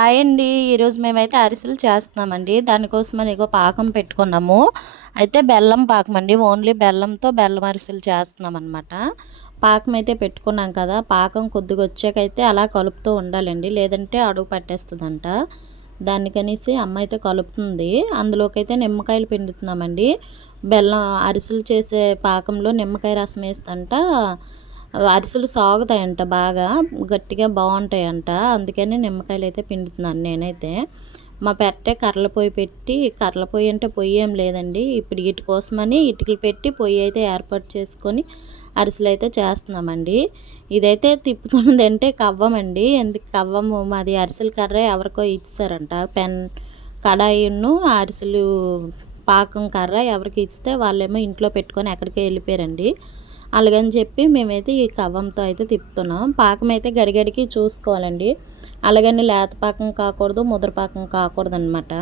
Hi అండి ఈరోజు మేమైతే అరిసెలు చేస్తున్నామండి. దానికోసం అని ఇగో పాకం పెట్టుకున్నాము. అయితే బెల్లం పాకం అండి ఓన్లీ బెల్లంతో బెల్లం అరిసెలు చేస్తున్నాం అనమాట పాకం అయితే పెట్టుకున్నాం కదా. పాకం కొద్దిగా వచ్చాకైతే అలా కలుపుతూ ఉండాలండి. లేదంటే అడుగు పట్టేస్తుందంట. దానికనేసి అమ్మ అయితే కలుపుతుంది. అందులోకి అయితే నిమ్మకాయలు పిండుతున్నామండి. బెల్లం అరిసెలు చేసే పాకంలో నిమ్మకాయ రసం వేస్తంట. అరిసెలు సాగుతాయంట బాగా గట్టిగా బాగుంటాయంట. అందుకని నిమ్మకాయలు అయితే పిండుతున్నాను నేనైతే. మా పెట్టే కర్రల పొయ్యి పెట్టి కర్రల పొయ్యి అంటే పొయ్యి ఏం లేదండి. ఇప్పుడు ఇటు కోసమని ఇటుకలు పెట్టి పొయ్యి అయితే ఏర్పాటు చేసుకొని అరిసెలు అయితే చేస్తున్నామండి. ఇదైతే తిప్పుతున్నది అంటే కవ్వమండి. ఎందుకు కవ్వము? మాది అరిసెల కర్ర ఎవరికో ఇచ్చారంట పెన్ కడాయిను అరిసెలు పాకం కర్ర ఎవరికి ఇస్తే వాళ్ళేమో ఇంట్లో పెట్టుకొని ఎక్కడికి వెళ్ళిపోయారండి. అలాగని చెప్పి మేమైతే ఈ కవ్వంతో అయితే తిప్పుతున్నాం. పాకం అయితే గడిగడికి చూసుకోవాలండి. అలాగని లేత పాకం కాకూడదు ముద్ర పాకం కాకూడదు అనమాట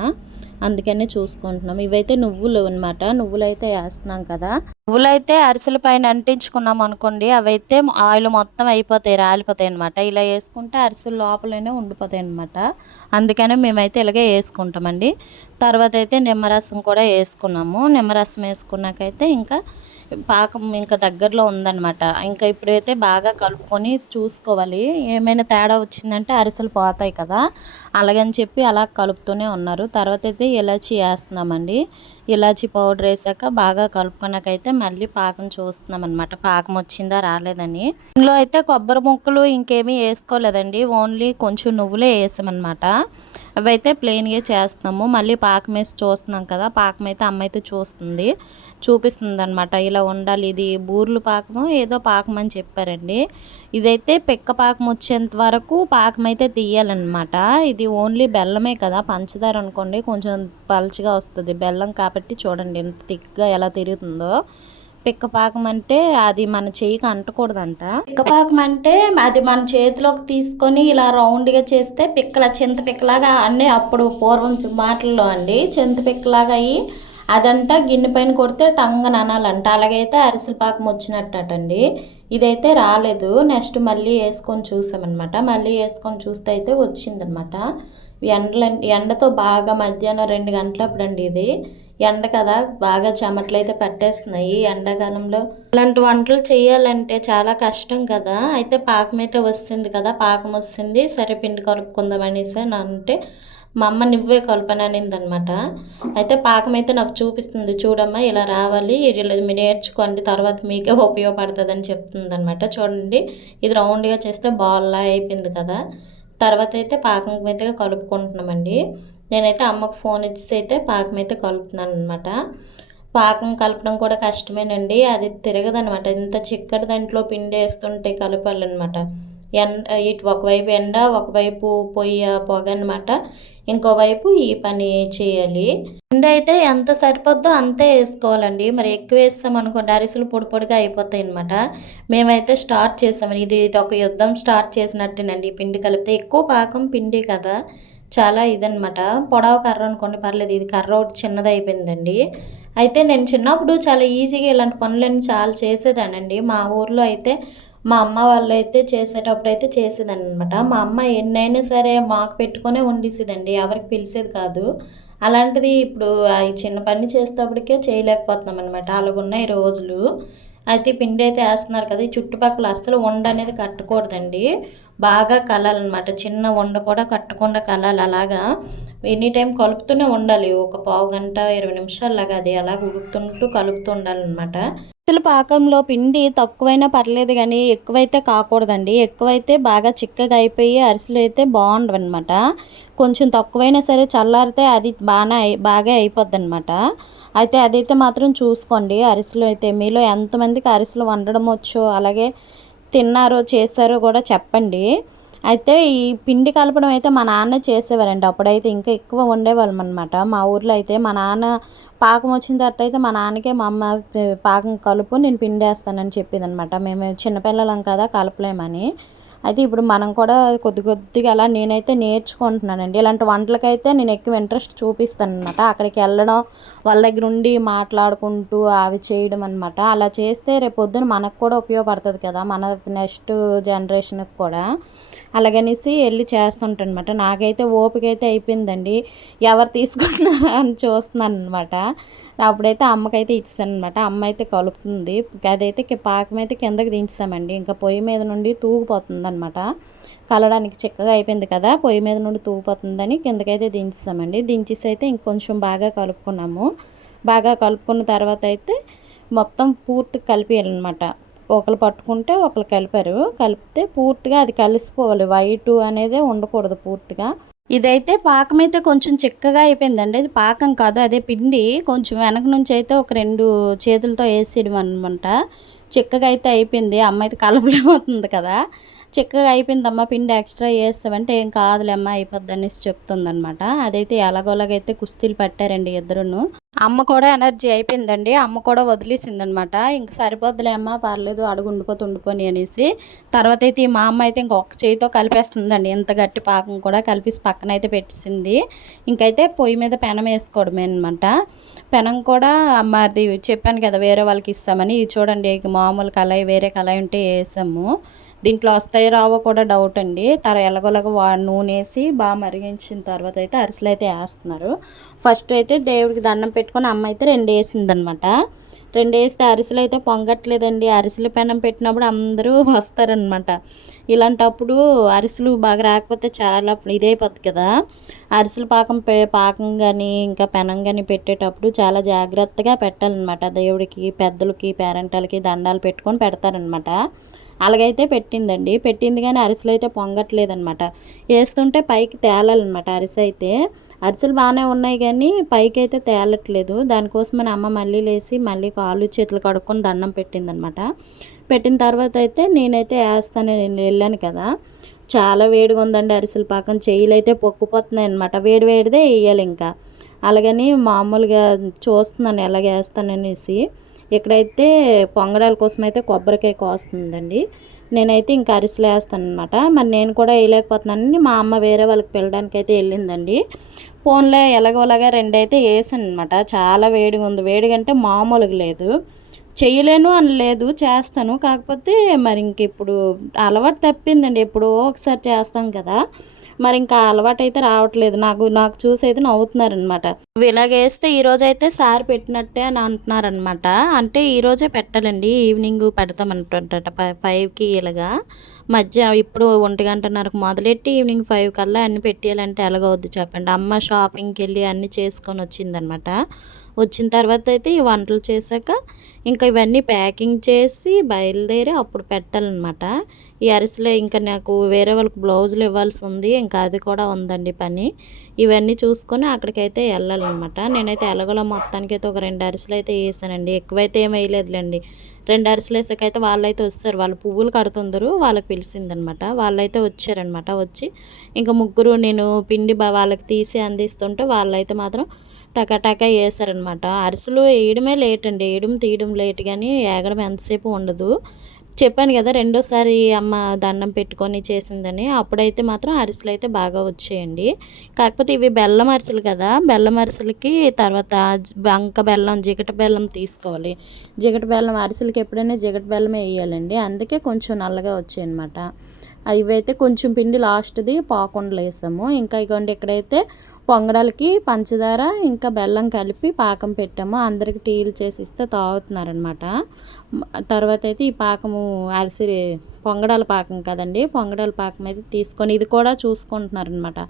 అందుకని చూసుకుంటున్నాం. ఇవైతే నువ్వులు అనమాట నువ్వులు అయితే వేస్తున్నాం కదా. నువ్వులు అయితే అరిసెల పైన అంటించుకున్నాం అనుకోండి అవైతే ఆయిల్ మొత్తం అయిపోతాయి రాలిపోతాయి అనమాట ఇలా వేసుకుంటే అరిసెలు లోపలనే ఉండిపోతాయి అనమాట అందుకనే మేమైతే ఇలాగే వేసుకుంటామండి. తర్వాత అయితే నిమ్మరసం కూడా వేసుకున్నాము. నిమ్మరసం వేసుకున్నాకైతే ఇంకా పాకం ఇంకా దగ్గరలో ఉందన్నమాట. ఇంకా ఇప్పుడైతే బాగా కలుపుకొని చూసుకోవాలి. ఏమైనా తేడా వచ్చిందంటే అరిసెలు పోతాయి కదా. అలాగని చెప్పి అలా కలుపుతూనే ఉన్నారు. తర్వాత అయితే ఇలాచి వేస్తున్నామండి. ఇలాచి పౌడర్ వేసాక బాగా కలుపుకున్నాకైతే మళ్ళీ పాకం చూస్తున్నాం అనమాట పాకం వచ్చిందా రాలేదని. ఇందులో అయితే కొబ్బరి ముక్కలు ఇంకేమీ వేసుకోలేదండి. ఓన్లీ కొంచెం నువ్వులే వేసామన్నమాట. అవైతే ప్లెయిన్గా చేస్తున్నాము. మళ్ళీ పాకం వేసి చూస్తున్నాం కదా పాకం అయితే అమ్మ అయితే చూస్తుంది. చూపిస్తుంది అనమాట ఇలా ఉండాలి. ఇది బూర్లు పాకము ఏదో పాకం అని చెప్పారండి. ఇదైతే పిక్క పాకం వచ్చేంత వరకు పాకం అయితే తీయాలన్నమాట. ఇది ఓన్లీ బెల్లమే కదా. పంచదార అనుకోండి కొంచెం పలుచగా వస్తుంది. బెల్లం కాబట్టి చూడండి ఎంత థిక్గా ఎలా తిరుగుతుందో. పిక్కపాకం అంటే అది మన చేయికి అంటకూడదంట. పిక్కపాకం అంటే అది మన చేతిలోకి తీసుకొని ఇలా రౌండ్గా చేస్తే పిక్కల చింత పిక్కలాగా అన్నీ అప్పుడు పూర్వం మాటల్లో అండి చింత పిక్కలాగా అయ్యి అదంట గిన్నె పైన కొడితే టంగన అనాలంట. అలాగైతే అరిసెల పాకం వచ్చినట్టండి ఇదైతే రాలేదు. నెక్స్ట్ మళ్ళీ వేసుకొని చూసామన్నమాట. మళ్ళీ వేసుకొని చూస్తే అయితే వచ్చిందనమాట ఎండల ఎండతో బాగా మధ్యాహ్నం రెండు గంటలప్పుడు అండి ఇది. ఎండ కదా బాగా చెమటలు అయితే పట్టేస్తున్నాయి ఎండాకాలంలో. అలాంటి వంటలు చేయాలంటే చాలా కష్టం కదా. అయితే పాకం అయితే వస్తుంది కదా పాకం వస్తుంది. సరే పిండి కలుపుకుందాం అనేసి అంటే మా అమ్మ నువ్వే కలపననింది అనమాట అయితే పాకం అయితే నాకు చూపిస్తుంది. చూడమ్మా ఇలా రావాలి. ఇలా మీరు నేర్చుకోండి తర్వాత మీకే ఉపయోగపడుతుందని చెప్తుంది అనమాట చూడండి ఇది రౌండ్గా చేస్తే బాల్లా అయిపోయింది కదా. తర్వాత అయితే పాకం అయితే కలుపుకుంటున్నామండి. నేనైతే అమ్మకు ఫోన్ ఇచ్చి అయితే పాకం అయితే కలుపుతున్నాను అనమాట పాకం కలపడం కూడా కష్టమేనండి. అది తిరగదనమాట ఇంత చిక్కటి దాంట్లో పిండి వేస్తుంటే కలపాలన్నమాట. ఎండ ఇటు ఒకవైపు ఎండ ఒకవైపు పొయ్యి పొగ అనమాట ఇంకోవైపు ఈ పని చేయాలి. పిండి అయితే ఎంత సరిపోద్దో అంతే వేసుకోవాలండి. మరి ఎక్కువ వేస్తాం అనుకోండి అరిసెలు పొడి పొడిగా అయిపోతాయి అనమాట మేమైతే స్టార్ట్ చేసాం ఇది ఇది ఒక యుద్ధం స్టార్ట్ చేసినట్టేనండి. పిండి కలిపితే ఎక్కువ పాకం పిండి కదా. చాలా ఇదనమాట పొడవ కర్ర అనుకోండి పర్లేదు ఇది కర్ర ఒకటి చిన్నది అయిపోయిందండి అయితే నేను చిన్నప్పుడు చాలా ఈజీగా ఇలాంటి పనులన్నీ చాలా చేసేదానండి మా ఊర్లో అయితే మా అమ్మ వాళ్ళు అయితే చేసేటప్పుడు అయితే చేసేదాన్ని అనమాట మా అమ్మ ఎన్నైనా సరే మాకు పెట్టుకునే వండిసేదండి ఎవరికి పిలిచేది కాదు. అలాంటిది ఇప్పుడు ఈ చిన్న పని చేసేటప్పటికే చేయలేకపోతున్నాం అనమాట అలాగున్నాయి రోజులు. అయితే పిండి అయితే వేస్తున్నారు కదా ఈ చుట్టుపక్కల అస్సలు వండ అనేది కట్టకూడదండి. బాగా కలాలన్నమాట. చిన్న వండ కూడా కట్టకుండా కలాలి అలాగా. ఎనీ టైం కలుపుతూనే ఉండాలి. ఒక పావు గంట ఇరవై నిమిషాలు అది అలా ఉడుకుతుంటూ కలుపుతూ ఉండాలన్నమాట. అసలు పాకంలో పిండి తక్కువైనా పర్లేదు కానీ ఎక్కువైతే కాకూడదండి. ఎక్కువైతే బాగా చిక్కగా అయిపోయి అరిసెలు అయితే బాగుండవు అనమాట కొంచెం తక్కువైనా సరే చల్లారితే అది బాగా బాగా అయిపోద్ది అనమాట అయితే అదైతే మాత్రం చూసుకోండి. అరిసెలు అయితే మీలో ఎంతమందికి అరిసెలు వండడం వచ్చో అలాగే తిన్నారో చేశారో కూడా చెప్పండి. అయితే ఈ పిండి కలపడం అయితే మా నాన్న చేసేవారండి. అప్పుడైతే ఇంకా ఎక్కువ ఉండేవాళ్ళం అనమాట మా ఊర్లో అయితే మా నాన్న పాకం వచ్చిన తర్వాత అయితే మా నాన్నకే మా అమ్మ పాకం కలుపు నేను పిండి వేస్తానని చెప్పింది అనమాట మేము చిన్నపిల్లలం కదా కలపలేమని. అయితే ఇప్పుడు మనం కూడా కొద్ది కొద్దిగా అలా నేనైతే నేర్చుకుంటున్నానండి. ఇలాంటి వంటలకైతే నేను ఎక్కువ ఇంట్రెస్ట్ చూపిస్తాను అనమాట అక్కడికి వెళ్ళడం వాళ్ళ దగ్గర ఉండి మాట్లాడుకుంటూ అవి చేయడం అనమాట అలా చేస్తే రేపు పొద్దున మనకు కూడా ఉపయోగపడుతుంది కదా మన నెక్స్ట్ జనరేషన్కి కూడా. అలాగనేసి వెళ్ళి చేస్తుంటానమాట. అనమాట నాకైతే ఓపిక అయితే అయిపోయిందండి. ఎవరు తీసుకుంటున్నారు అని చూస్తున్నాను అనమాట అప్పుడైతే అమ్మకైతే ఇచ్చాను అనమాట అమ్మ అయితే కలుపుతుంది. అదైతే పాకం అయితే కిందకి దించామండి ఇంకా పొయ్యి మీద నుండి తూగిపోతుంది అనమాట కలడానికి చిక్కగా అయిపోయింది కదా పొయ్యి మీద నుండి తూగిపోతుందని కిందకైతే దించేసామండి. దించేసి అయితే ఇంకొంచెం బాగా కలుపుకున్నాము. బాగా కలుపుకున్న తర్వాత అయితే మొత్తం పూర్తి కలిపేయాలన్నమాట. ఒకరు పట్టుకుంటే ఒకరు కలిపారు. కలిపితే పూర్తిగా అది కలిసిపోవాలి. వైట్ అనేది ఉండకూడదు పూర్తిగా. ఇదైతే పాకం అయితే కొంచెం చిక్కగా అయిపోయిందండి. అది పాకం కాదు అదే పిండి. కొంచెం వెనక నుంచి అయితే ఒక రెండు చేతులతో వేసేయడం అనమాట చిక్కగా అయితే అయిపోయింది. అమ్మ అయితే కలపలేమవుతుంది కదా. చిక్కగా అయిపోయిందమ్మా పిండి ఎక్స్ట్రా వేస్తామంటే ఏం కాదులేమ్మ అయిపోద్ది అనేసి చెప్తుందనమాట అదైతే ఎలాగోలాగైతే కుస్తీలు పట్టారండి ఇద్దరును. అమ్మ కూడా ఎనర్జీ అయిపోయిందండి అమ్మ కూడా వదిలేసిందనమాట ఇంక సరిపోద్దులే అమ్మ పర్లేదు అడుగు ఉండిపోతూ ఉండిపోని అనేసి. తర్వాత అయితే ఈ మా అమ్మ అయితే ఇంకొక చేయితో కలిపేస్తుందండి ఇంత గట్టి పాకం కూడా కలిపేసి పక్కన అయితే పెట్టేసింది. ఇంకైతే పొయ్యి మీద పెనం వేసుకోవడమే అనమాట పెనం కూడా మాది చెప్పాను కదా వేరే వాళ్ళకి ఇస్తామని. ఇది చూడండి మామూలు కళాయి వేరే కళాయి ఉంటే వేసాము. దీంట్లో వస్తాయి రావో కూడా డౌట్ అండి. తర ఎలాగోలాగ వా నూనె వేసి బాగా మరిగించిన తర్వాత అయితే అరిసెలు అయితే వేస్తున్నారు. ఫస్ట్ అయితే దేవుడికి దండం పెట్టుకొని అమ్మ అయితే రెండు వేసిందనమాట రెండు వేస్తే అరిసెలు అయితే పొంగట్లేదండి. అరిసెలు పెనం పెట్టినప్పుడు అందరూ వస్తారనమాట ఇలాంటప్పుడు అరిసెలు బాగా రాకపోతే చాలా ఇదైపోద్ది కదా. అరిసెలు పాకం పే పాకం కానీ ఇంకా పెనం కానీ పెట్టేటప్పుడు చాలా జాగ్రత్తగా పెట్టాలన్నమాట. దేవుడికి పెద్దలకి పేరెంటాలకి దండాలు పెట్టుకొని పెడతారనమాట అలాగైతే పెట్టిందండి. పెట్టింది కానీ అరిసెలు అయితే పొంగట్లేదనమాట వేస్తుంటే పైకి తేలాలన్నమాట అరిసె అయితే అరిసెలు బాగానే ఉన్నాయి కానీ పైకి అయితే తేలట్లేదు. దానికోసం మన అమ్మ మళ్ళీ లేసి మళ్ళీ కాళ్ళు చేతులు కడుక్కొని దండం పెట్టిందనమాట పెట్టిన తర్వాత అయితే నేనైతే వేస్తాను. నేను వెళ్ళాను కదా. చాలా వేడిగా ఉందండి అరిసెల పాకం. చెయ్యిలు అయితే పొక్కుపోతున్నాయి అనమాట వేడి వేడిదే వేయాలి ఇంకా. అలాగని మామూలుగా చూస్తున్నాను ఎలాగ వేస్తాననేసి. ఇక్కడైతే పొంగడాల కోసం అయితే కొబ్బరికాయ కోస్తుందండి. నేనైతే ఇంకా అరిసెలు వేస్తాను అనమాట మరి నేను కూడా వేయలేకపోతున్నానని మా అమ్మ వేరే వాళ్ళకి పిల్లడానికి అయితే వెళ్ళిందండి. ఫోన్లో ఎలాగోలాగా రెండు అయితే వేసాను అనమాట చాలా వేడిగా ఉంది. వేడిగా అంటే మామూలుగా లేదు. చేయలేను అని లేదు చేస్తాను. కాకపోతే మరి ఇంక ఇప్పుడు అలవాటు తప్పిందండి. ఎప్పుడో ఒకసారి చేస్తాం కదా. మరి ఇంకా అలవాటు అయితే రావట్లేదు. నాకు నాకు చూసి అయితే నవ్వుతున్నారనమాట ఇలాగేస్తే ఈరోజు అయితే సార్ పెట్టినట్టే అని అంటున్నారనమాట అంటే ఈరోజే పెట్టాలండి. ఈవినింగ్ పెడతాం అనుకుంటాట ఫైవ్కి ఇలాగా. మధ్య ఇప్పుడు ఒంటి గంటన్నరకు మొదలెట్టి ఈవినింగ్ ఫైవ్ కల్లా అన్ని పెట్టేయాలంటే ఎలాగవుద్ది చెప్పండి. అమ్మ షాపింగ్కి వెళ్ళి అన్నీ చేసుకొని వచ్చిందనమాట వచ్చిన తర్వాత అయితే ఈ వంటలు చేశాక ఇంకా ఇవన్నీ ప్యాకింగ్ చేసి బయలుదేరి అప్పుడు పెట్టాలన్నమాట. ఈ అరిసెలు ఇంకా నాకు వేరే వాళ్ళకి బ్లౌజులు ఇవ్వాల్సి ఉంది ఇంకా అది కూడా ఉందండి పని. ఇవన్నీ చూసుకొని అక్కడికైతే వెళ్ళాలన్నమాట. నేనైతే ఎలాగోలా మొత్తానికి అయితే ఒక రెండు అరిసెలు అయితే వేసానండి. ఎక్కువైతే ఏం వేయలేదులేండి. రెండు అరిసెలు వేసాకైతే వాళ్ళైతే వస్తారు. వాళ్ళు పువ్వులు కడుతుందరు వాళ్ళకి పిలిచిందనమాట వాళ్ళైతే వచ్చారనమాట వచ్చి ఇంకా ముగ్గురు నేను పిండి వాళ్ళకి తీసి అందిస్తుంటే వాళ్ళైతే మాత్రం టకాటకా వేసారనమాట అరిసెలు వేయడమే లేట్ అండి. వేయడం తీయడం లేట్ కానీ ఏగడం ఎంతసేపు ఉండదు. చెప్పాను కదా రెండోసారి అమ్మ దండం పెట్టుకొని చేసిందని. అప్పుడైతే మాత్రం అరిసెలు అయితే బాగా వచ్చేయండి. కాకపోతే ఇవి బెల్లం అరిసెలు కదా బెల్లం అరిసెలకి తర్వాత బంక బెల్లం జిగట బెల్లం తీసుకోవాలి. జిగట బెల్లం అరిసెలకి ఎప్పుడైనా జిగట బెల్లమే వేయాలండి. అందుకే కొంచెం నల్లగా వచ్చాయి అనమాట ఇవైతే కొంచెం పిండి లాస్ట్ది పాకుండలు వేసాము. ఇంకా ఇగోండి ఇక్కడైతే పొంగడాలకి పంచదార ఇంకా బెల్లం కలిపి పాకం పెట్టాము. అందరికి టీలు చేసి ఇస్తే తాగుతున్నారనమాట. తర్వాత అయితే ఈ పాకము అరిసి పొంగడాల పాకం కదండి. పొంగడాల పాకం అయితే తీసుకొని ఇది కూడా చూసుకుంటున్నారనమాట.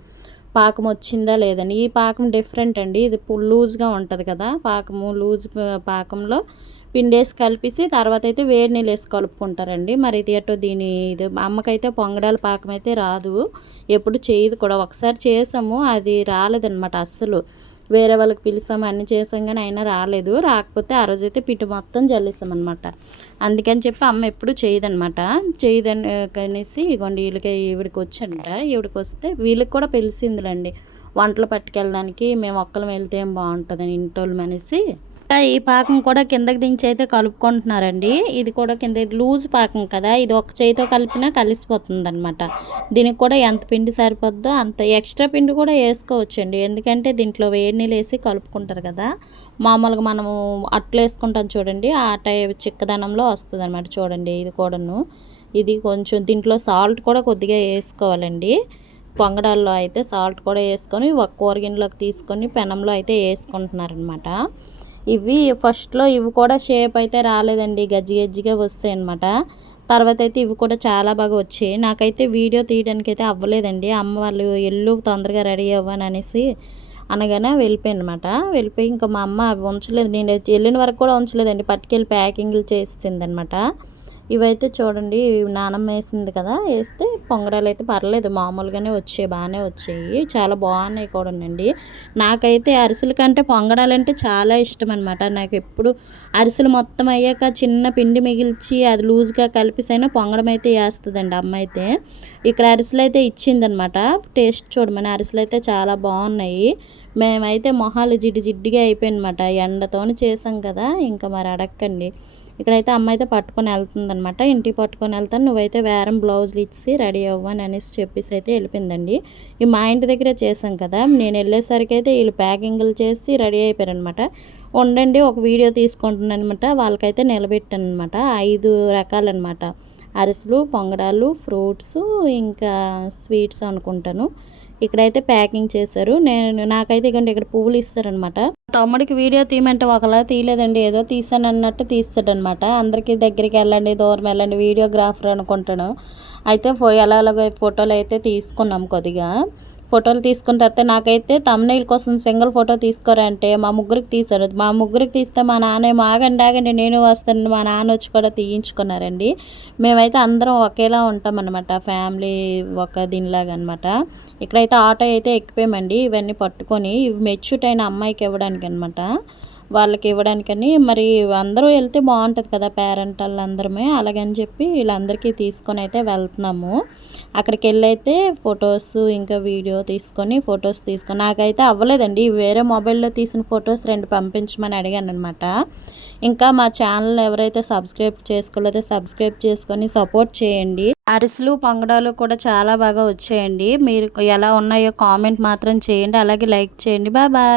పాకం వచ్చిందా లేదని. ఈ పాకం డిఫరెంట్ అండి. ఇది లూజ్గా ఉంటుంది కదా. పాకము లూజ్ పాకంలో పిండేసి కలిపేసి తర్వాత అయితే వేడి నీళ్ళు వేసి కలుపుకుంటారండి. మరి ఇది ఎటో దీని ఇది అమ్మకైతే పొంగడాల పాకం అయితే రాదు. ఎప్పుడు చేయదు కూడా. ఒకసారి చేసాము అది రాలేదన్నమాట అస్సలు. వేరే వాళ్ళకి పిలిచాము అన్నీ చేసాం కానీ అయినా రాలేదు. రాకపోతే ఆ రోజైతే పిట్టు మొత్తం జల్లేసాం అనమాట అందుకని చెప్పి అమ్మ ఎప్పుడు చేయదనమాట చేయదని కనేసి ఇగోండి వీళ్ళకి ఈవిడికి వచ్చంట. ఈవిడికి వస్తే వీళ్ళకి కూడా పిలిచిందిలేండి వంటలు పట్టుకెళ్ళడానికి మేము ఒక్కలం వెళ్తే ఏం బాగుంటుందని ఇంటోళ్ళం అనేసి ఈ పాకం కూడా కిందకి దించి అయితే కలుపుకుంటున్నారండి. ఇది కూడా కింద లూజ్ పాకం కదా ఇది ఒక చేయితో కలిపినా కలిసిపోతుంది అనమాట దీనికి కూడా ఎంత పిండి సరిపోద్దో అంత ఎక్స్ట్రా పిండి కూడా వేసుకోవచ్చండి. ఎందుకంటే దీంట్లో వేడి నీళ్ళు వేసి కలుపుకుంటారు కదా. మామూలుగా మనము అట్లు వేసుకుంటాం చూడండి ఆ చిక్కదనంలో వస్తుంది అనమాట చూడండి ఇది కూడాను. ఇది కొంచెం దీంట్లో సాల్ట్ కూడా కొద్దిగా వేసుకోవాలండి. పొంగడాల్లో అయితే సాల్ట్ కూడా వేసుకొని ఒక కూరగిన్నెలోకి తీసుకొని పెనంలో అయితే వేసుకుంటున్నారనమాట ఇవి ఫస్ట్లో ఇవి కూడా షేప్ అయితే రాలేదండి. గజ్జి గజ్జిగా వస్తాయి అనమాట తర్వాత అయితే ఇవి కూడా చాలా బాగా వచ్చాయి. నాకైతే వీడియో తీయడానికి అయితే అవ్వలేదండి. అమ్మ వాళ్ళు ఎల్లు తొందరగా రెడీ అవ్వను అనేసి అనగానే వెళ్ళిపోయాను అనమాట వెళ్ళిపోయి ఇంకా మా అమ్మ అవి ఉంచలేదు. నేను వెళ్ళిన వరకు కూడా ఉంచలేదండి. పట్టుకెళ్ళి ప్యాకింగ్లు చేసిందనమాట ఇవైతే చూడండి నానమ్మ వేసింది కదా వేస్తే పొంగడాలు అయితే పర్లేదు మామూలుగానే వచ్చాయి బాగానే వచ్చాయి చాలా బాగున్నాయి కూడానండి. నాకైతే అరిసెల కంటే పొంగడాలంటే చాలా ఇష్టం అనమాట నాకు ఎప్పుడు అరిసెలు మొత్తం అయ్యాక చిన్న పిండి మిగిల్చి అది లూజ్గా కలిపిసైనా పొంగడం అయితే వేస్తుందండి అమ్మ అయితే ఇక్కడ అరిసెలు అయితే ఇచ్చిందనమాట టేస్ట్ చూడమని అరిసెలు అయితే చాలా బాగున్నాయి. మేమైతే మొహాలు జిడ్డు జిడ్డుగా అయిపోయినమాట. ఎండతోని చేసాం కదా ఇంకా మరి అడక్కండి. ఇక్కడైతే అమ్మ అయితే పట్టుకొని వెళ్తుందనమాట ఇంటికి పట్టుకొని వెళ్తాను. నువ్వైతే వేరం బ్లౌజులు ఇచ్చి రెడీ అవ్వని అనేసి చెప్పేసి అయితే వెళ్ళిపోయిందండి. ఈ మా ఇంటి దగ్గరే చేసాం కదా. నేను వెళ్ళేసరికి అయితే వీళ్ళు ప్యాకింగ్లు చేసి రెడీ అయిపోయారనమాట ఉండండి ఒక వీడియో తీసుకుంటున్నాను అనమాట వాళ్ళకైతే నిలబెట్టాను అనమాట ఐదు రకాలన్నమాట. అరిసెలు పొంగడాలు ఫ్రూట్స్ ఇంకా స్వీట్స్ అనుకుంటాను. ఇక్కడైతే ప్యాకింగ్ చేశారు. నేను నాకైతే ఇక ఇక్కడ పువ్వులు ఇస్తారనమాట తమ్ముడికి వీడియో తీయమంటే ఒకలా తీయలేదండి. ఏదో తీసాను అన్నట్టు తీస్తాడనమాట అందరికీ దగ్గరికి వెళ్ళండి దూరం వెళ్ళండి. వీడియోగ్రాఫర్ అనుకుంటాను. అయితే ఫో ఎలాగో ఫోటోలు అయితే తీసుకున్నాం కొద్దిగా. ఫోటోలు తీసుకున్న తర్వాత నాకైతే తమ్నైల్ కోసం సింగిల్ ఫోటో తీసుకోరంటే మా ముగ్గురికి తీశారు. మా ముగ్గురికి తీస్తే మా నాన్నేమో ఆగండి ఆగండి నేను వస్తాను మా నాన్న వచ్చి కూడా తీయించుకున్నారండి. మేమైతే అందరం ఒకేలా ఉంటాం అనమాట ఫ్యామిలీ ఒక దీనిలాగా అనమాట ఇక్కడైతే ఆటో అయితే ఎక్కిపోయామండి. ఇవన్నీ పట్టుకొని ఇవి మెచ్యూట్ అయిన అమ్మాయికి ఇవ్వడానికి అనమాట వాళ్ళకి ఇవ్వడానికని మరి అందరూ వెళ్తే బాగుంటుంది కదా పేరెంట్ వాళ్ళందరమే. అలాగని చెప్పి వీళ్ళందరికీ తీసుకొని అయితే వెళ్తున్నాము. అక్కడికి వెళ్ళైతే ఫొటోస్ ఇంకా వీడియో తీసుకొని ఫొటోస్ తీసుకొని నాకైతే అవ్వలేదండి. వేరే మొబైల్లో తీసిన ఫొటోస్ రెండు పంపించమని అడిగాను అనమాట ఇంకా మా ఛానల్ ఎవరైతే సబ్స్క్రైబ్ చేసుకోలేదో సబ్స్క్రైబ్ చేసుకొని సపోర్ట్ చేయండి. అరిసెలు పొంగడాలు కూడా చాలా బాగా వచ్చాయండి. మీరు ఎలా ఉన్నాయో కామెంట్ మాత్రం చేయండి. అలాగే లైక్ చేయండి. Bye bye.